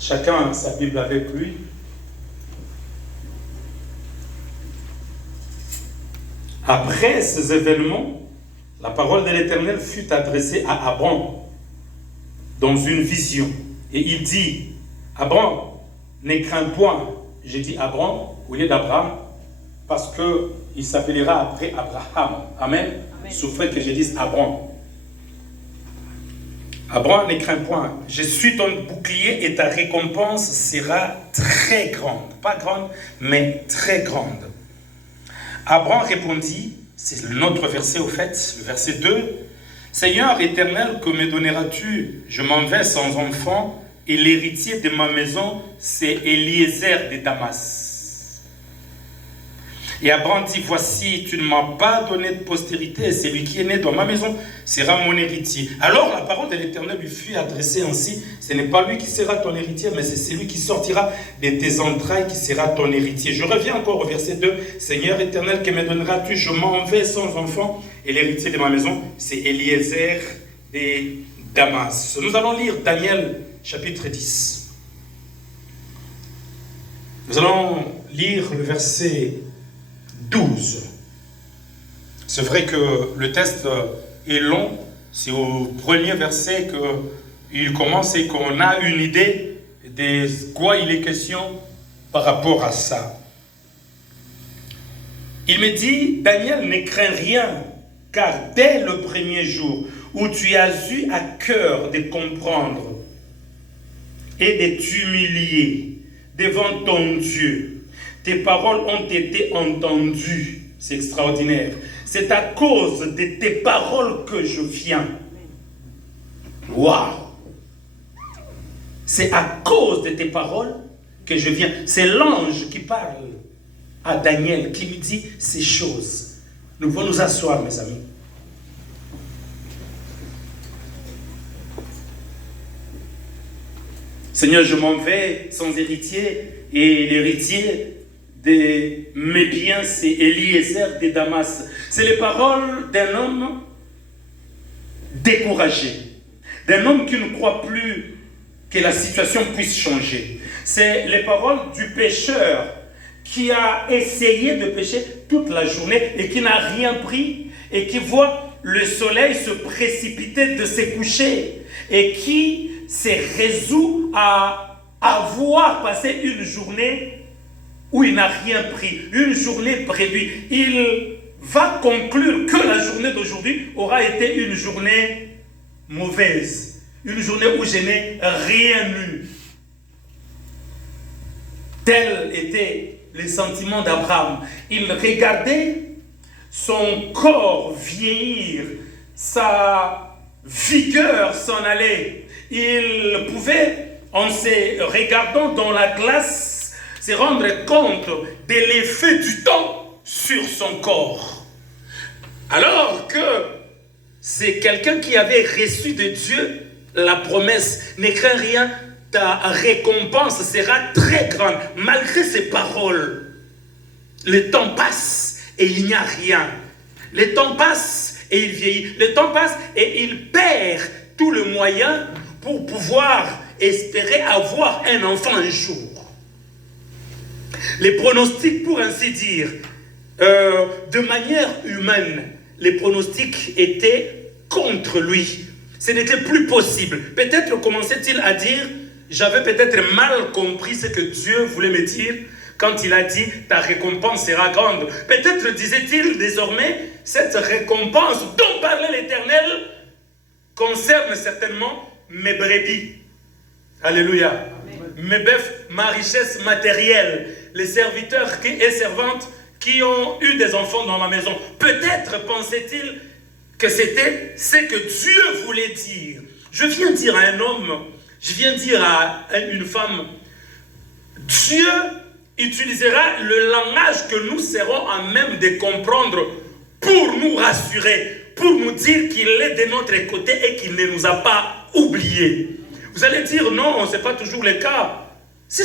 Chacun a sa Bible avec lui. Après ces événements, la parole de l'Éternel fut adressée à Abraham dans une vision. Et il dit, Abraham, ne crains point. J'ai dit Abraham au lieu d'Abraham, parce qu'il s'appellera après Abraham. Amen. Souffrez que je dise Abraham. Abraham, ne crains point. Je suis ton bouclier et ta récompense sera très grande. Pas grande, mais très grande. Abraham répondit, c'est notre verset au fait, le verset 2, Seigneur éternel, que me donneras-tu? Je m'en vais sans enfant, et l'héritier de ma maison, c'est Eliezer de Damas. Et Abraham dit, voici, tu ne m'as pas donné de postérité, et celui qui est né dans ma maison sera mon héritier. Alors la parole de l'Éternel lui fut adressée ainsi, ce n'est pas lui qui sera ton héritier, mais c'est celui qui sortira de tes entrailles qui sera ton héritier. Je reviens encore au verset 2, Seigneur éternel, que me donneras-tu? Je m'en vais sans enfant, et l'héritier de ma maison, c'est Eliezer de Damas. Nous allons lire Daniel chapitre 10. Nous allons lire le verset 12. C'est vrai que le texte est long, c'est au premier verset qu'il commence et qu'on a une idée de quoi il est question par rapport à ça. Il me dit, Daniel, ne crains rien, car dès le premier jour où tu as eu à cœur de comprendre et de t'humilier devant ton Dieu, tes paroles ont été entendues. C'est extraordinaire. C'est à cause de tes paroles que je viens. Waouh! C'est à cause de tes paroles que je viens. C'est l'ange qui parle à Daniel, qui lui dit ces choses. Nous pouvons nous asseoir, mes amis. Seigneur, je m'en vais sans héritier, et l'héritier de mes biens, c'est Eliezer de Damas. C'est les paroles d'un homme découragé, d'un homme qui ne croit plus que la situation puisse changer. C'est les paroles du pécheur qui a essayé de pécher toute la journée et qui n'a rien pris et qui voit le soleil se précipiter de se coucher et qui s'est résolu à avoir passé une journée où il n'a rien pris, une journée prévue. Il va conclure que la journée d'aujourd'hui aura été une journée mauvaise, une journée où je n'ai rien eu. Tel était le sentiment d'Abraham. Il regardait son corps vieillir, sa vigueur s'en aller. Il pouvait, en se regardant dans la glace, se rendre compte de l'effet du temps sur son corps. Alors que c'est quelqu'un qui avait reçu de Dieu la promesse, ne crains rien, ta récompense sera très grande. Malgré ces paroles, le temps passe et il n'y a rien. Le temps passe et il vieillit. Le temps passe et il perd tout le moyen pour pouvoir espérer avoir un enfant un jour. Les pronostics, pour ainsi dire, de manière humaine, les pronostics étaient contre lui. Ce n'était plus possible. Peut-être commençait-il à dire, j'avais peut-être mal compris ce que Dieu voulait me dire quand il a dit, ta récompense sera grande. Peut-être disait-il désormais, cette récompense dont parlait l'Éternel concerne certainement mes brebis. Alléluia. Amen. Mes bœufs, ma richesse matérielle, les serviteurs et servantes qui ont eu des enfants dans ma maison. Peut-être pensait-il que c'était ce que Dieu voulait dire. Je viens dire à un homme, je viens dire à une femme, Dieu utilisera le langage que nous serons à même de comprendre pour nous rassurer, pour nous dire qu'il est de notre côté et qu'il ne nous a pas oubliés. Vous allez dire, non, ce n'est pas toujours le cas. Si,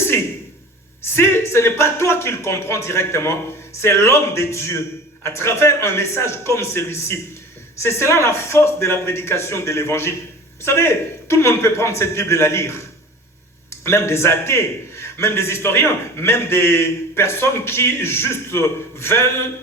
ce n'est pas toi qui le comprends directement, c'est l'homme de Dieu, à travers un message comme celui-ci. C'est cela la force de la prédication de l'évangile. Vous savez, tout le monde peut prendre cette Bible et la lire. même des athées, même des historiens, même des personnes qui juste veulent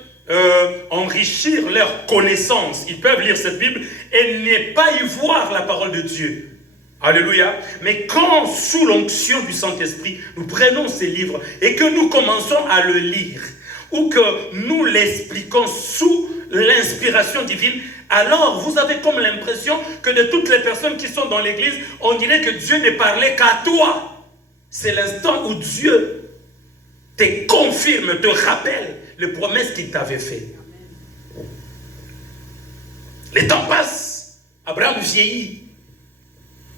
enrichir leur connaissance. Ils peuvent lire cette Bible et ne pas y voir la parole de Dieu. Alléluia. Mais quand, sous l'onction du Saint-Esprit, nous prenons ces livres et que nous commençons à le lire, ou que nous l'expliquons sous l'inspiration divine, alors vous avez comme l'impression que de toutes les personnes qui sont dans l'église, on dirait que Dieu ne parlait qu'à toi. C'est l'instant où Dieu te confirme, te rappelle les promesses qu'il t'avait faites. Les temps passent, Abraham vieillit,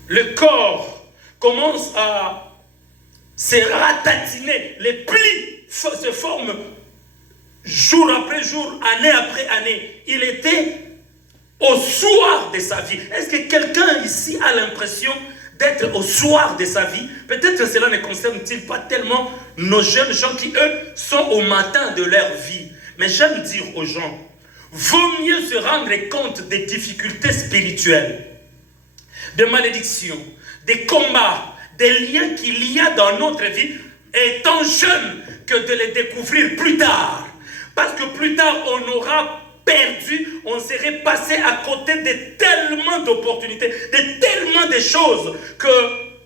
le corps commence à se ratatiner, les plis se forment jour après jour, année après année. Il était au soir de sa vie. Est-ce que quelqu'un ici a l'impression d'être au soir de sa vie? Peut-être cela ne concerne-t-il pas tellement nos jeunes gens qui, eux, sont au matin de leur vie. Mais j'aime dire aux gens, vaut mieux se rendre compte des difficultés spirituelles, des malédictions, des combats, des liens qu'il y a dans notre vie, étant jeune, que de les découvrir plus tard. Parce que plus tard, on aura perdu, on serait passé à côté de tellement d'opportunités, de tellement de choses que,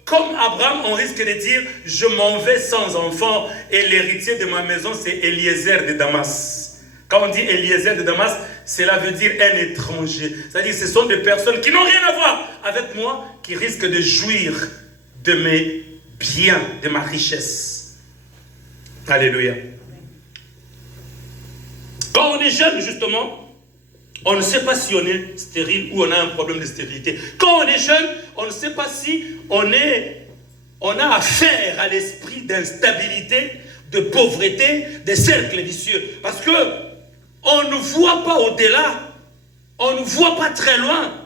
comme Abraham, on risque de dire, je m'en vais sans enfant et l'héritier de ma maison, c'est Eliezer de Damas. Quand on dit Eliezer de Damas, cela veut dire un étranger. C'est-à-dire que ce sont des personnes qui n'ont rien à voir avec moi, qui risquent de jouir de mes biens, de ma richesse. Alléluia. Quand on est jeune, justement, on ne sait pas si on est stérile ou on a un problème de stérilité. Quand on est jeune, on ne sait pas si on a affaire à l'esprit d'instabilité, de pauvreté, de cercles vicieux. Parce que on ne voit pas au-delà, on ne voit pas très loin,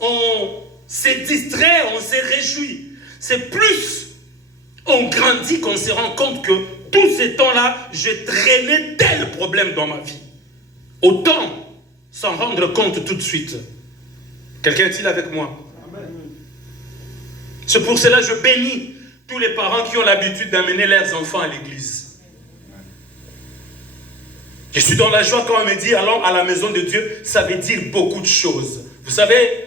on se distrait, on se réjouit. C'est plus on grandit qu'on se rend compte que tous ces temps-là, j'ai traîné tel problème dans ma vie. Autant s'en rendre compte tout de suite. Quelqu'un est-il avec moi? C'est pour cela que je bénis tous les parents qui ont l'habitude d'amener leurs enfants à l'église. Je suis dans la joie quand on me dit allons à la maison de Dieu, ça veut dire beaucoup de choses. Vous savez,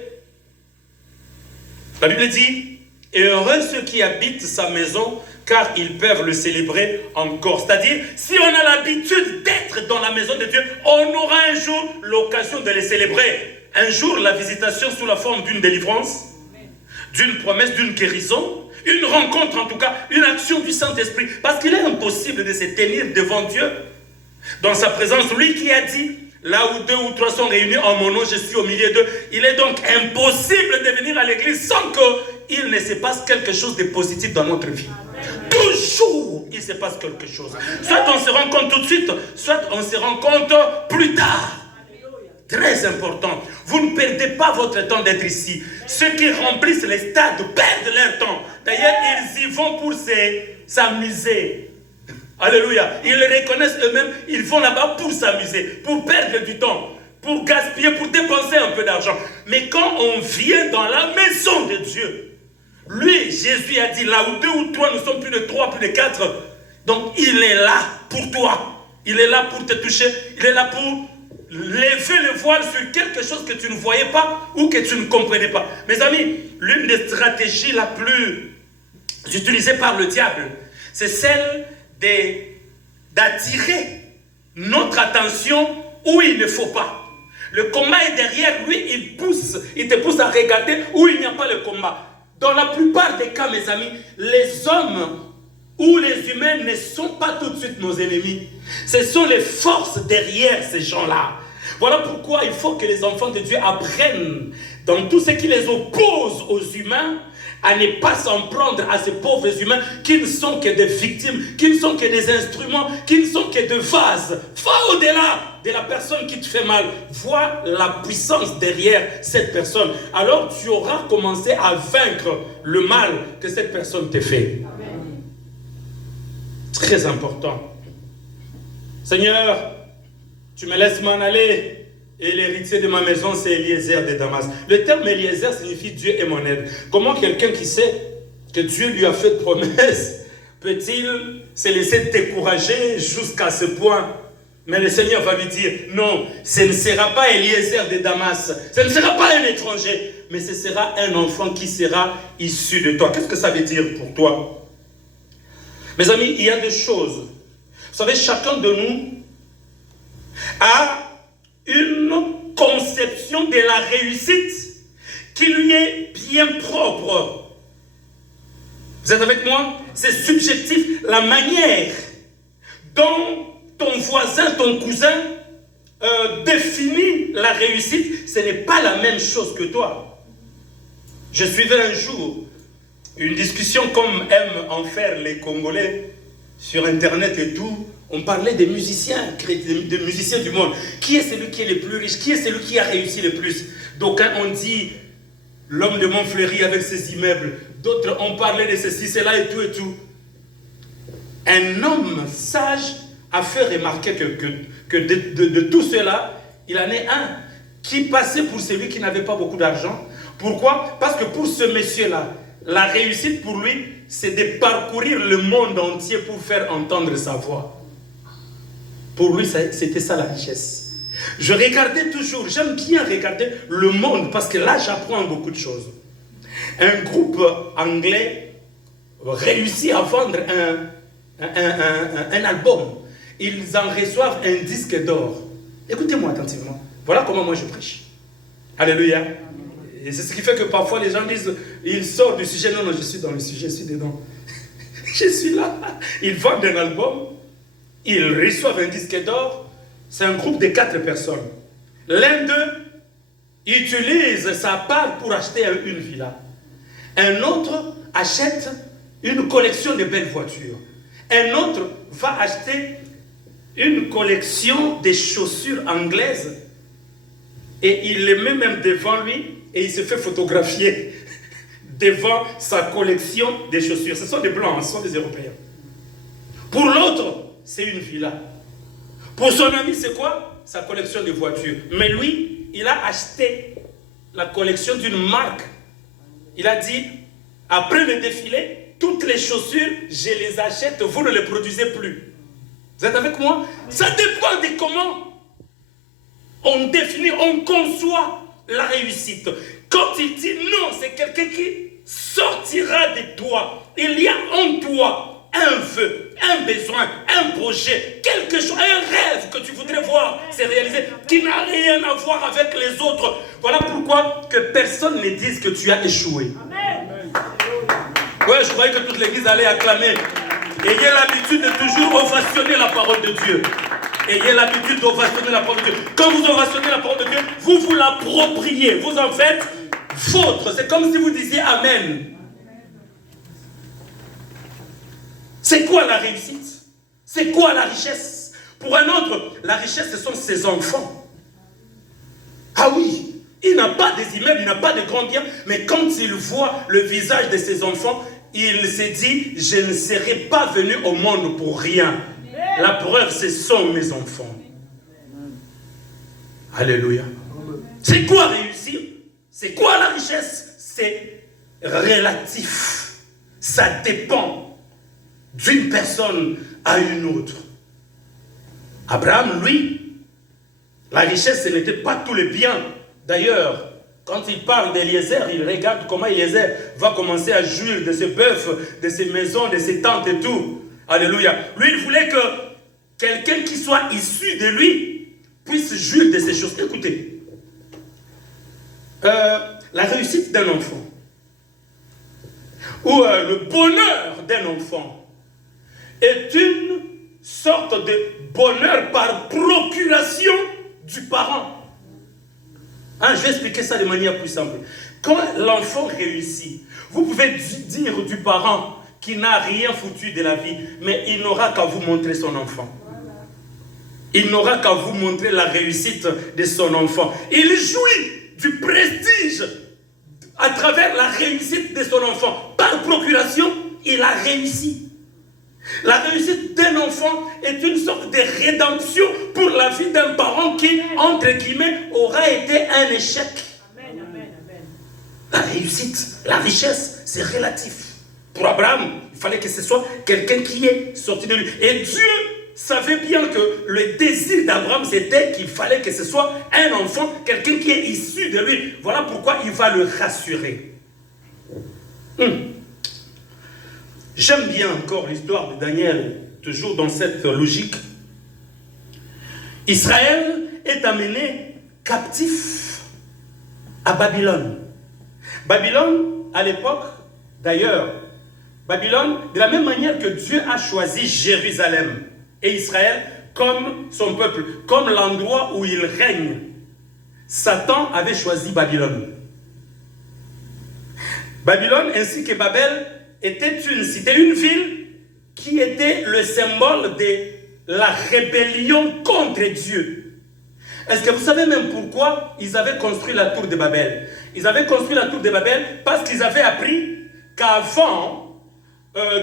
la Bible dit, et heureux ceux qui habitent sa maison, car ils peuvent le célébrer encore. C'est-à-dire, si on a l'habitude d'être dans la maison de Dieu, on aura un jour l'occasion de les célébrer. Un jour, la visitation sous la forme d'une délivrance, d'une promesse, d'une guérison, une rencontre en tout cas, une action du Saint-Esprit. Parce qu'il est impossible de se tenir devant Dieu, dans sa présence. Lui qui a dit, là où 2 ou 3 sont réunis en mon nom, je suis au milieu d'eux. Il est donc impossible de venir à l'église sans qu'il ne se passe quelque chose de positif dans notre vie. Toujours, il se passe quelque chose. Soit on se rend compte tout de suite, soit on se rend compte plus tard. Très important. Vous ne perdez pas votre temps d'être ici. Ceux qui remplissent les stades perdent leur temps. D'ailleurs, ils y vont pour s'amuser. Alléluia. Ils le reconnaissent eux-mêmes. Ils vont là-bas pour s'amuser, pour perdre du temps, pour gaspiller, pour dépenser un peu d'argent. Mais quand on vient dans la maison de Dieu, lui, Jésus a dit, là où 2 ou 3, nous sommes plus de 3, plus de 4. Donc, il est là pour toi. Il est là pour te toucher. Il est là pour lever le voile sur quelque chose que tu ne voyais pas ou que tu ne comprenais pas. Mes amis, l'une des stratégies la plus utilisée par le diable, c'est celle d'attirer notre attention où il ne faut pas. Le combat est derrière lui, il te pousse à regarder où il n'y a pas le combat. Dans la plupart des cas, mes amis, les hommes ou les humains ne sont pas tout de suite nos ennemis. Ce sont les forces derrière ces gens-là. Voilà pourquoi il faut que les enfants de Dieu apprennent dans tout ce qui les oppose aux humains à ne pas s'en prendre à ces pauvres humains qui ne sont que des victimes, qui ne sont que des instruments, qui ne sont que des vases. Va au-delà de la personne qui te fait mal. Vois la puissance derrière cette personne. Alors tu auras commencé à vaincre le mal que cette personne te fait. Amen. Très important. Seigneur, tu me laisses m'en aller. Et l'héritier de ma maison, c'est Eliezer de Damas. Le terme Eliezer signifie Dieu est mon aide. Comment quelqu'un qui sait que Dieu lui a fait de promesses, peut-il se laisser décourager jusqu'à ce point? Mais le Seigneur va lui dire, non, ce ne sera pas Eliezer de Damas, ce ne sera pas un étranger, mais ce sera un enfant qui sera issu de toi. Qu'est-ce que ça veut dire pour toi? Mes amis, il y a des choses. Vous savez, chacun de nous a une conception de la réussite qui lui est bien propre. Vous êtes avec moi? C'est subjectif. La manière dont ton voisin, ton cousin définit la réussite, ce n'est pas la même chose que toi. Je suivais un jour une discussion comme aiment en faire les Congolais sur Internet et tout. On parlait des musiciens, des musiciens du monde. Qui est celui qui est le plus riche? Qui est celui qui a réussi le plus? D'aucuns ont dit l'homme de Montfleury avec ses immeubles. D'autres ont parlé de ceci, cela et tout et tout. Un homme sage a fait remarquer que de tout cela, il en est un qui passait pour celui qui n'avait pas beaucoup d'argent. Pourquoi? Parce que pour ce monsieur-là, la réussite pour lui, c'est de parcourir le monde entier pour faire entendre sa voix. Pour lui, c'était ça la richesse. Je regardais toujours, j'aime bien regarder le monde parce que là, j'apprends beaucoup de choses. Un groupe anglais réussit à vendre un album. Ils en reçoivent un disque d'or. Écoutez-moi attentivement. Voilà comment moi je prêche. Alléluia. Et c'est ce qui fait que parfois les gens disent, ils sortent du sujet. Non, non, je suis dans le sujet, je suis dedans. Je suis là. Ils vendent un album. Ils reçoivent un disque d'or. C'est un groupe de 4 personnes. L'un d'eux utilise sa part pour acheter une villa. Un autre achète une collection de belles voitures. Un autre va acheter une collection de chaussures anglaises et il les met même devant lui et il se fait photographier devant sa collection de chaussures. Ce sont des Blancs, ce sont des Européens. Pour l'autre, c'est une villa. Pour son ami, c'est quoi? Sa collection de voitures. Mais lui, il a acheté la collection d'une marque. Il a dit, après le défilé, toutes les chaussures, je les achète, vous ne les produisez plus. Vous êtes avec moi? Ça dépend de comment on définit, on conçoit la réussite. Quand il dit non, c'est quelqu'un qui sortira de toi. Il y a en toi un vœu, un besoin, un projet, quelque chose, un rêve que tu voudrais voir se réaliser, qui n'a rien à voir avec les autres. Voilà pourquoi que personne ne dise que tu as échoué. Amen. Ouais, je croyais que toute l'église allait acclamer. Ayez l'habitude de toujours ovationner la parole de Dieu. Ayez l'habitude d'ovationner la parole de Dieu. Quand vous ovationnez la parole de Dieu, vous vous l'appropriez. Vous en faites vôtre. C'est comme si vous disiez Amen. C'est quoi la réussite? C'est quoi la richesse? Pour un autre, la richesse, ce sont ses enfants. Ah oui, il n'a pas des immeubles, il n'a pas de grands biens, mais quand il voit le visage de ses enfants, il s'est dit, je ne serai pas venu au monde pour rien. La preuve, ce sont mes enfants. Alléluia. C'est quoi réussir? C'est quoi la richesse? C'est relatif. Ça dépend d'une personne à une autre. Abraham, lui, la richesse, ce n'était pas tous les biens. D'ailleurs, quand il parle d'Eliezer, il regarde comment Eliezer va commencer à jouir de ses bœufs, de ses maisons, de ses tentes et tout. Alléluia. Lui, il voulait que quelqu'un qui soit issu de lui puisse jouir de ces choses. Écoutez, la réussite d'un enfant, ou le bonheur d'un enfant, est une sorte de bonheur par procuration du parent. Hein, je vais expliquer ça de manière plus simple. Quand l'enfant réussit, vous pouvez dire du parent qui n'a rien foutu de la vie, mais il n'aura qu'à vous montrer son enfant. Il n'aura qu'à vous montrer la réussite de son enfant. Il jouit du prestige à travers la réussite de son enfant. Par procuration, il a réussi. La réussite d'un enfant est une sorte de rédemption pour la vie d'un parent qui, entre guillemets, aura été un échec. Amen, amen, amen. La réussite, la richesse, c'est relatif. Pour Abraham, il fallait que ce soit quelqu'un qui est sorti de lui. Et Dieu savait bien que le désir d'Abraham, c'était qu'il fallait que ce soit un enfant, quelqu'un qui est issu de lui. Voilà pourquoi il va le rassurer. J'aime bien encore l'histoire de Daniel, toujours dans cette logique. Israël est amené captif à Babylone. Babylone, à l'époque, d'ailleurs, Babylone, de la même manière que Dieu a choisi Jérusalem et Israël comme son peuple, comme l'endroit où il règne, Satan avait choisi Babylone. Babylone ainsi que Babel était une cité, une ville qui était le symbole de la rébellion contre Dieu. Est-ce que vous savez même pourquoi ils avaient construit la tour de Babel? Ils avaient construit la tour de Babel parce qu'ils avaient appris qu'avant,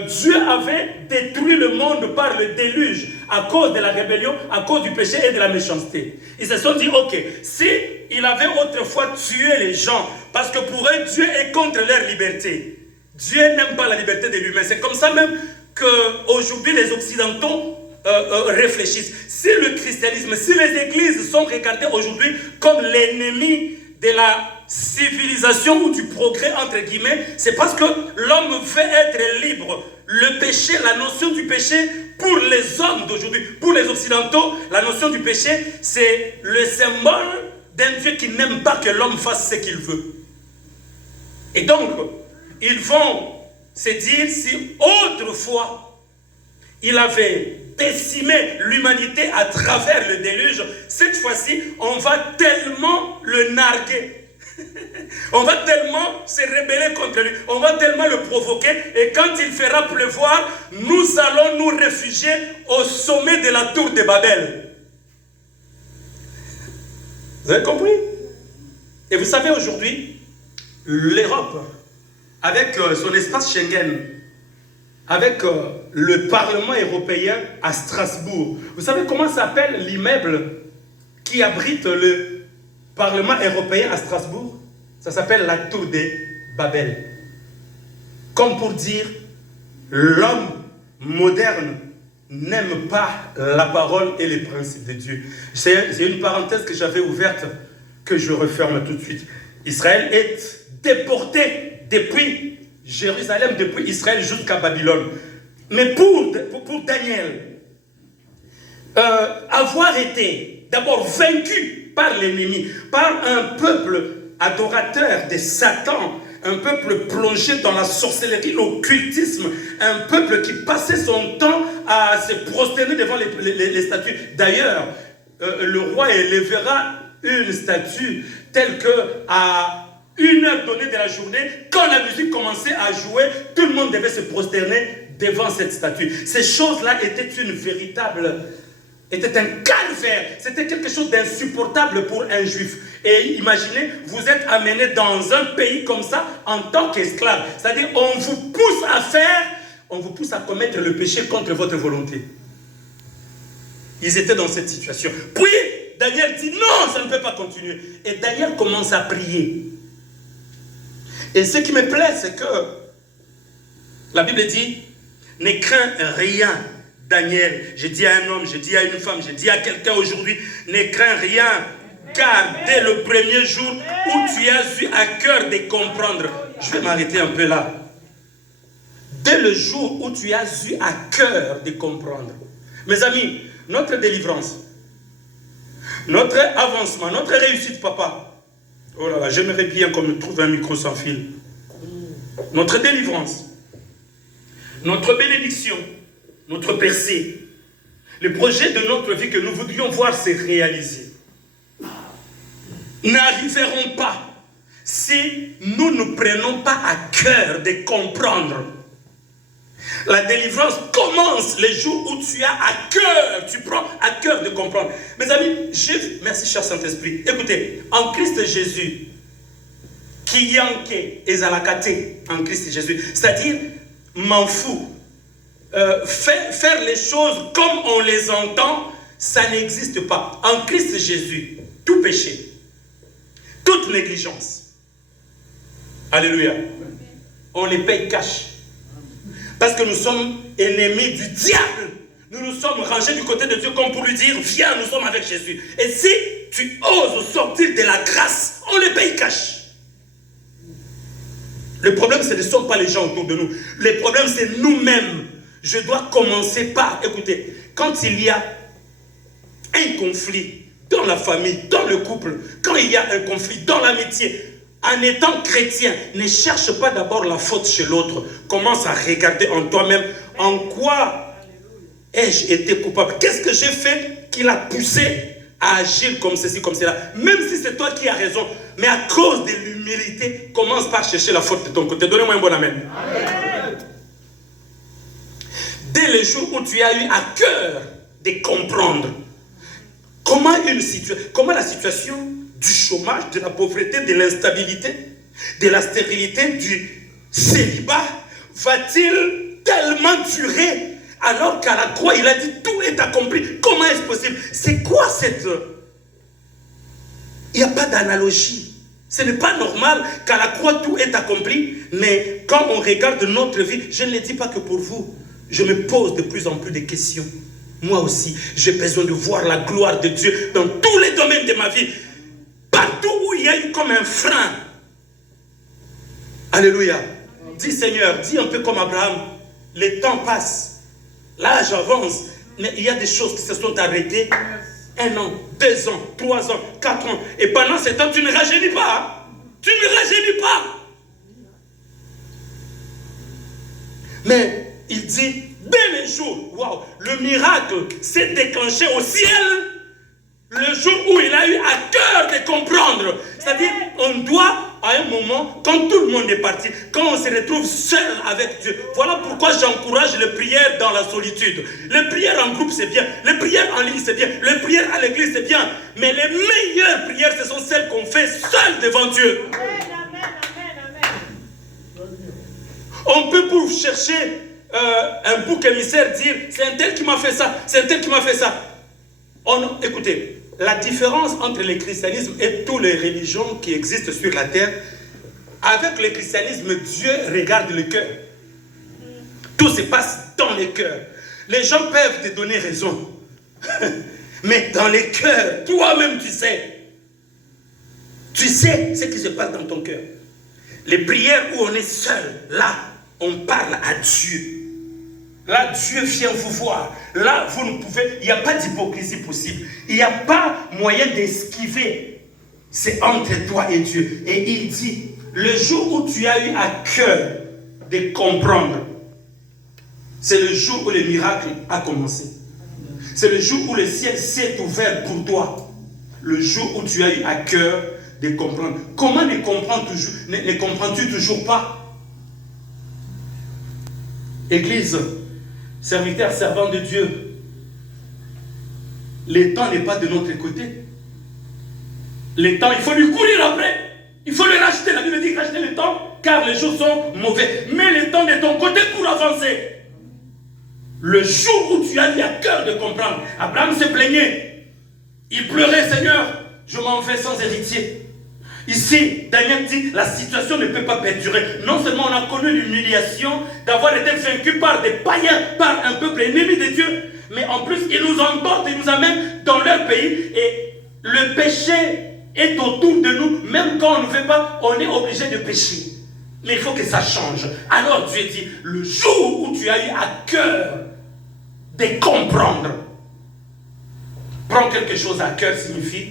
Dieu avait détruit le monde par le déluge à cause de la rébellion, à cause du péché et de la méchanceté. Ils se sont dit, ok, si il avait autrefois tué les gens, parce que pour eux, Dieu est contre leur liberté. Dieu n'aime pas la liberté de l'humain. C'est comme ça même qu'aujourd'hui les Occidentaux réfléchissent. Si le christianisme, si les églises sont regardées aujourd'hui comme l'ennemi de la civilisation ou du progrès, entre guillemets, c'est parce que l'homme veut être libre. Le péché, la notion du péché, pour les hommes d'aujourd'hui, pour les Occidentaux, la notion du péché, c'est le symbole d'un Dieu qui n'aime pas que l'homme fasse ce qu'il veut. Et donc, ils vont se dire, si autrefois, il avait décimé l'humanité à travers le déluge, cette fois-ci, on va tellement le narguer. On va tellement se rebeller contre lui, on va tellement le provoquer, et quand il fera pleuvoir, nous allons nous réfugier au sommet de la tour de Babel. Vous avez compris? Et vous savez, aujourd'hui, l'Europe, avec son espace Schengen, avec le Parlement européen à Strasbourg, vous savez comment s'appelle l'immeuble qui abrite le Parlement européen à Strasbourg? Ça s'appelle la tour de Babel. Comme pour dire, l'homme moderne n'aime pas la parole et les principes de Dieu. C'est une parenthèse que j'avais ouverte, que je referme tout de suite. Israël est déporté depuis Jérusalem, depuis Israël jusqu'à Babylone. Mais pour Daniel, avoir été d'abord vaincu par l'ennemi, par un peuple adorateur de Satan, un peuple plongé dans la sorcellerie, l'occultisme, un peuple qui passait son temps à se prosterner devant les statues. D'ailleurs, le roi élèvera une statue telle que à 1h donnée de la journée, quand la musique commençait à jouer, tout le monde devait se prosterner devant cette statue. Ces choses-là étaient une véritable... était un calvaire, c'était quelque chose d'insupportable pour un juif. Et imaginez, vous êtes amené dans un pays comme ça en tant qu'esclave. C'est-à-dire, on vous pousse à commettre le péché contre votre volonté. Ils étaient dans cette situation. Puis, Daniel dit non, ça ne peut pas continuer. Et Daniel commence à prier. Et ce qui me plaît, c'est que la Bible dit, ne crains rien. Daniel, j'ai dit à un homme, j'ai dit à une femme, j'ai dit à quelqu'un aujourd'hui, ne crains rien, car dès le premier jour où tu as eu à cœur de comprendre, je vais m'arrêter un peu là. Dès le jour où tu as eu à cœur de comprendre, mes amis, notre délivrance, notre avancement, notre réussite, papa, oh là là, j'aimerais bien qu'on me trouve un micro sans fil. Notre délivrance, notre bénédiction, notre percée, le projet de notre vie que nous voudrions voir se réaliser, n'arriveront pas si nous ne prenons pas à cœur de comprendre. La délivrance commence les jours où tu as à cœur, tu prends à cœur de comprendre. Mes amis, merci cher Saint-Esprit. Écoutez, en Christ Jésus, qui yanke ezalakate en Christ Jésus, c'est-à-dire, m'en fous. Faire les choses comme on les entend, ça n'existe pas. En Christ Jésus, tout péché, toute négligence, alléluia, on les paye cash. Parce que nous sommes ennemis du diable. Nous nous sommes rangés du côté de Dieu comme pour lui dire, viens, nous sommes avec Jésus. Et si tu oses sortir de la grâce, on le paye cash. Le problème, ce ne sont pas les gens autour de nous. Le problème, c'est nous-mêmes. Je dois commencer par, écoutez, quand il y a un conflit dans la famille, dans le couple, quand il y a un conflit dans l'amitié, en étant chrétien, ne cherche pas d'abord la faute chez l'autre. Commence à regarder en toi-même en quoi ai-je été coupable. Qu'est-ce que j'ai fait qui l'a poussé à agir comme ceci, comme cela. Même si c'est toi qui as raison, mais à cause de l'humilité, commence par chercher la faute de ton côté. Donnez-moi un bon amen. Amen. Dès le jour où tu as eu à cœur de comprendre comment la situation du chômage, de la pauvreté, de l'instabilité, de la stérilité, du célibat, va-t-il tellement durer alors qu'à la croix, il a dit tout est accompli. Comment est-ce possible? C'est quoi cette... Il n'y a pas d'analogie. Ce n'est pas normal qu'à la croix, tout est accompli. Mais quand on regarde notre vie, je ne le dis pas que pour vous. Je me pose de plus en plus de questions. Moi aussi, j'ai besoin de voir la gloire de Dieu dans tous les domaines de ma vie. Partout où il y a eu comme un frein. Alléluia. Dis Seigneur, dis un peu comme Abraham. Le temps passe. L'âge avance. Mais il y a des choses qui se sont arrêtées. 1 an, 2 ans, 3 ans, 4 ans. Et pendant ce temps, tu ne rajeunis pas. Tu ne rajeunis pas. Mais il dit, dès le jour, waouh, le miracle s'est déclenché au ciel, le jour où il a eu à cœur de comprendre. C'est-à-dire, on doit, à un moment, quand tout le monde est parti, quand on se retrouve seul avec Dieu, voilà pourquoi j'encourage les prières dans la solitude. Les prières en groupe, c'est bien. Les prières en ligne, c'est bien. Les prières à l'église, c'est bien. Mais les meilleures prières, ce sont celles qu'on fait seules devant Dieu. Amen, amen, amen. On peut pour chercher un bouc émissaire dire, c'est un tel qui m'a fait ça, c'est un tel qui m'a fait ça. Écoutez, la différence entre le christianisme et toutes les religions qui existent sur la terre, avec le christianisme, Dieu regarde le cœur. Tout se passe dans le cœur. Les gens peuvent te donner raison. Mais dans le cœur, toi-même tu sais. Tu sais ce qui se passe dans ton cœur. Les prières où on est seul, là, on parle à Dieu. Là, Dieu vient vous voir. Là, vous ne pouvez... Il n'y a pas d'hypocrisie possible. Il n'y a pas moyen d'esquiver. C'est entre toi et Dieu. Et il dit, le jour où tu as eu à cœur de comprendre, c'est le jour où le miracle a commencé. C'est le jour où le ciel s'est ouvert pour toi. Le jour où tu as eu à cœur de comprendre. Comment ne comprends-tu toujours pas? Église, serviteur, servant de Dieu, le temps n'est pas de notre côté. Le temps, il faut lui courir après. Il faut le racheter. La Bible dit racheter le temps, car les jours sont mauvais. Mets le temps de ton côté pour avancer. Le jour où tu as eu à cœur de comprendre, Abraham se plaignait. Il pleurait, Seigneur, je m'en vais sans héritier. Ici, Daniel dit, la situation ne peut pas perdurer. Non seulement on a connu l'humiliation d'avoir été vaincu par des païens, par un peuple ennemi de Dieu, mais en plus, il nous emporte, il nous amène dans leur pays. Et le péché est autour de nous. Même quand on ne veut pas, on est obligé de pécher. Mais il faut que ça change. Alors Dieu dit, le jour où tu as eu à cœur de comprendre, prendre quelque chose à cœur signifie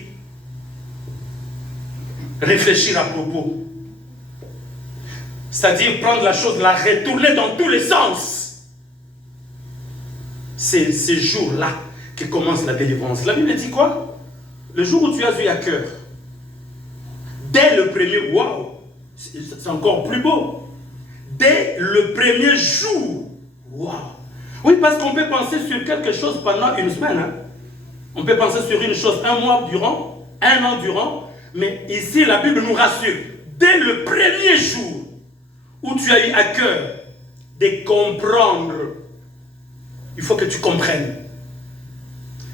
réfléchir à propos. C'est-à-dire prendre la chose, la retourner dans tous les sens. C'est ce jour-là que commence la délivrance. La Bible dit quoi? Le jour où tu as eu à cœur, dès le premier, waouh, c'est encore plus beau. Dès le premier jour, waouh. Oui, parce qu'on peut penser sur quelque chose pendant une semaine. Hein. On peut penser sur une chose 1 mois durant, 1 an durant. Mais ici, la Bible nous rassure. Dès le premier jour où tu as eu à cœur de comprendre, il faut que tu comprennes.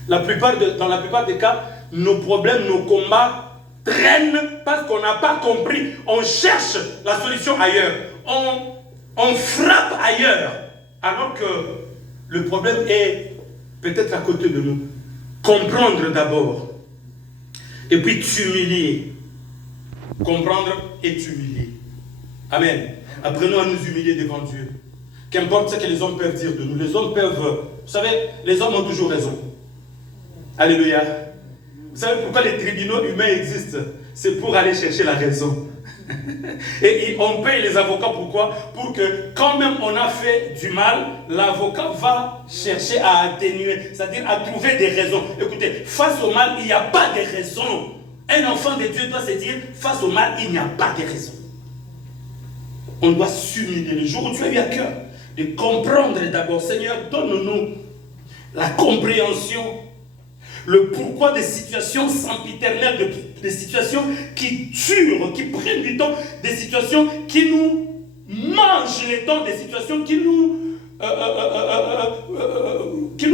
Dans la plupart des cas, nos problèmes, nos combats traînent parce qu'on n'a pas compris. On cherche la solution ailleurs. On frappe ailleurs. Alors que le problème est peut-être à côté de nous. Comprendre d'abord, et puis t'humilier. Comprendre et t'humilier. Amen. Apprenons à nous humilier devant Dieu. Qu'importe ce que les hommes peuvent dire de nous. Les hommes peuvent... Vous savez, les hommes ont toujours raison. Alléluia. Vous savez pourquoi les tribunaux humains existent? C'est pour aller chercher la raison. Et on paye les avocats, pourquoi? Pour que quand même on a fait du mal, l'avocat va chercher à atténuer, c'est-à-dire à trouver des raisons. Écoutez, face au mal, il n'y a pas de raison. Un enfant de Dieu doit se dire, face au mal, il n'y a pas de raison. On doit s'humilier. Le jour où tu as eu à cœur de comprendre d'abord, Seigneur, donne-nous la compréhension, le pourquoi des situations sempiternelles, des situations qui durent, qui prennent du temps, des situations qui nous mangent les temps, des situations qui nous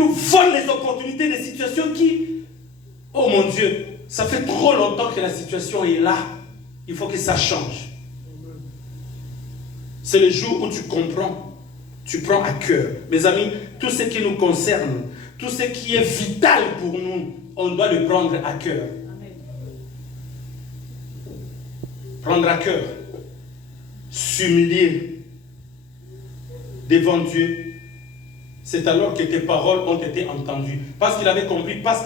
volent les opportunités, des situations qui, oh mon Dieu, ça fait trop longtemps que la situation est là. Il faut que ça change. C'est le jour où tu comprends, tu prends à cœur. Mes amis, tout ce qui nous concerne, tout ce qui est vital pour nous, on doit le prendre à cœur. Prendre à cœur. S'humilier devant Dieu. C'est alors que tes paroles ont été entendues. Parce qu'il avait compris, parce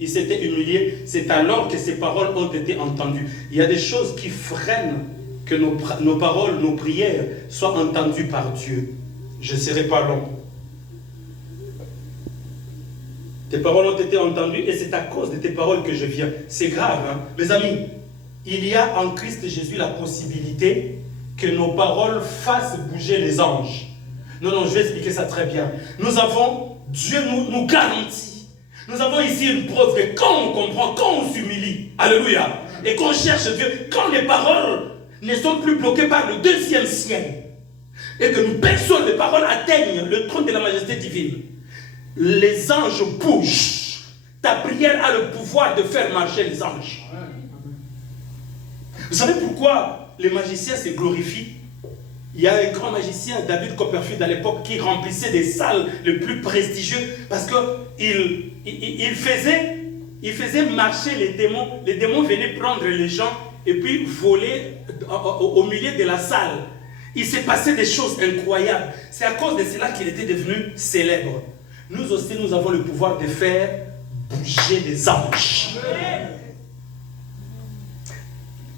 il s'était humilié, c'est alors que ses paroles ont été entendues. Il y a des choses qui freinent que nos paroles, nos prières soient entendues par Dieu. Je ne serai pas long. Tes paroles ont été entendues et c'est à cause de tes paroles que je viens. C'est grave, hein? Mes amis, il y a en Christ Jésus la possibilité que nos paroles fassent bouger les anges. Non, je vais expliquer ça très bien. Dieu nous garantit. Nous avons ici une preuve que quand on comprend, quand on s'humilie, alléluia, et qu'on cherche Dieu, quand les paroles ne sont plus bloquées par le deuxième ciel, et que nous perçons les paroles atteignent le trône de la majesté divine, les anges bougent. Ta prière a le pouvoir de faire marcher les anges. Vous savez pourquoi les magiciens se glorifient? Il y a un grand magicien, David Copperfield à l'époque, qui remplissait des salles les plus prestigieuses parce qu'il faisait marcher les démons. Les démons venaient prendre les gens et puis voler au milieu de la salle. Il s'est passé des choses incroyables. C'est à cause de cela qu'il était devenu célèbre. Nous aussi, nous avons le pouvoir de faire bouger les anges.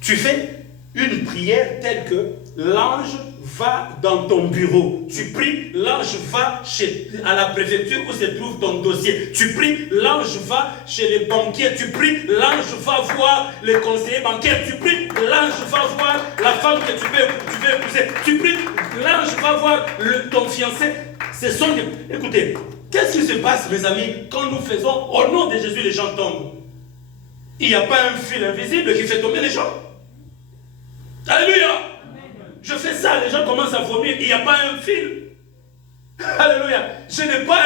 Tu fais une prière telle que l'ange va dans ton bureau. Tu pries, l'ange va à la préfecture où se trouve ton dossier. Tu pries, l'ange va chez les banquiers. Tu pries, l'ange va voir les conseillers bancaires. Tu pries, l'ange va voir la femme que tu veux épouser. Tu pries, l'ange va voir ton fiancé. Écoutez, qu'est-ce qui se passe, mes amis, quand nous faisons au nom de Jésus, les gens tombent? Il n'y a pas un fil invisible qui fait tomber les gens. Alléluia. Je fais ça, les gens commencent à vomir. Il n'y a pas un fil. Alléluia. Je n'ai pas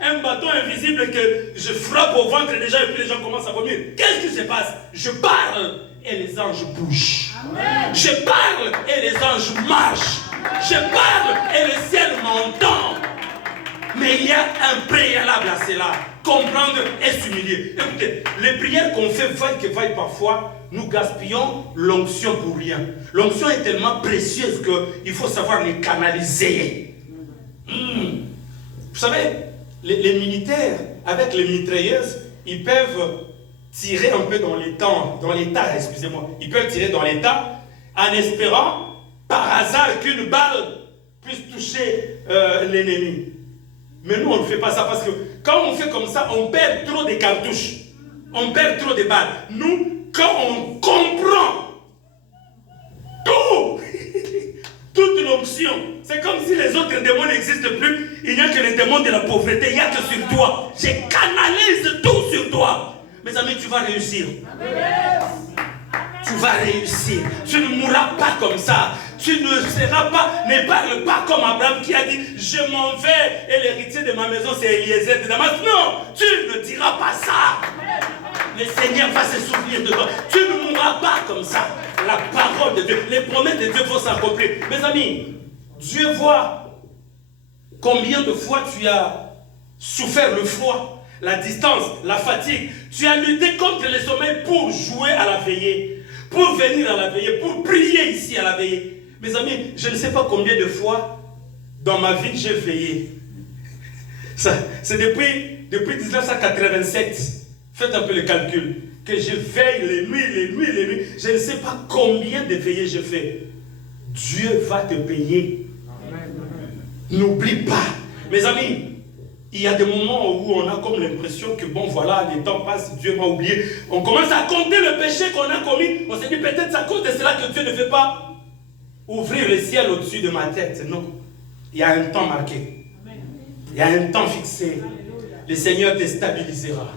un bâton invisible que je frappe au ventre des gens et puis les gens commencent à vomir. Qu'est-ce qui se passe? Je parle et les anges bougent. Amen. Je parle et les anges marchent. Je parle et le ciel m'entend. Mais il y a un préalable à cela. Comprendre et s'humilier. Écoutez, les prières qu'on fait vaille que vaille parfois, nous gaspillons l'onction pour rien. L'onction est tellement précieuse qu'il faut savoir les canaliser. Vous savez, les militaires, avec les mitrailleuses, ils peuvent tirer un peu dans l'état, excusez-moi. Ils peuvent tirer dans l'état en espérant, par hasard, qu'une balle puisse toucher l'ennemi. Mais nous, on ne fait pas ça parce que quand on fait comme ça, on perd trop de cartouches. On perd trop de balles. Nous, quand on comprend tout, toute l'onction, c'est comme si les autres démons n'existent plus. Il n'y a que les démons de la pauvreté. Il n'y a que sur toi. Je canalise tout sur toi. Mes amis, tu vas réussir. Tu vas réussir. Tu ne mourras pas comme ça. Tu ne seras pas, ne parle pas comme Abraham qui a dit je m'en vais et l'héritier de ma maison c'est Eliezer de Damas. Non, tu ne diras pas ça. Le Seigneur va se souvenir de toi. Tu ne mourras pas comme ça. La parole de Dieu, les promesses de Dieu vont s'accomplir. Mes amis, Dieu voit Combien de fois tu as souffert le froid, la distance, la fatigue. Tu as lutté contre le sommeil pour jouer à la veillée, pour venir à la veillée, pour prier ici à la veillée. Mes amis, je ne sais pas combien de fois dans ma vie j'ai veillé. C'est depuis 1987, faites un peu le calcul, que je veille les nuits. Je ne sais pas combien de veillées je fais. Dieu va te payer. N'oublie pas. Mes amis, il y a des moments où on a comme l'impression que bon voilà, les temps passent, Dieu m'a oublié. On commence à compter le péché qu'on a commis. On se dit peut-être c'est à cause de cela que Dieu ne veut pas ouvrir le ciel au-dessus de ma tête. Non. Il y a un temps marqué. Il y a un temps fixé. Le Seigneur te stabilisera.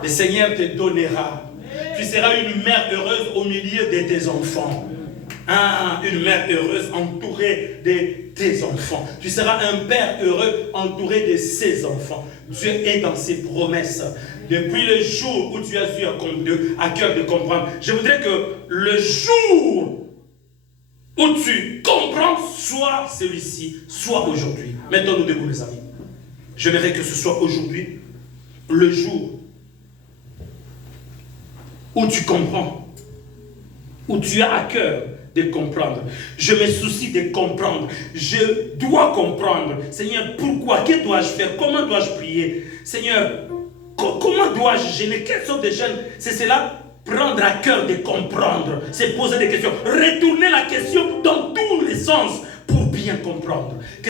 Le Seigneur te donnera. Tu seras une mère heureuse au milieu de tes enfants. Ah, une mère heureuse entourée de tes enfants. Tu seras un père heureux entouré de ses enfants. Dieu est dans ses promesses. Depuis le jour où tu as eu à cœur de comprendre, je voudrais que le jour où tu comprends, soit celui-ci, soit aujourd'hui. Mettons-nous debout, les amis. J'aimerais que ce soit aujourd'hui le jour où tu comprends, où tu as à cœur de comprendre. Je me soucie de comprendre. Je dois comprendre. Seigneur, pourquoi? Que dois-je faire? Comment dois-je prier? Seigneur, comment dois-je jeûner? Quelles sortes de jeûnes? C'est cela, prendre à cœur de comprendre. C'est poser des questions. Retourner la question dans tous les sens pour bien comprendre.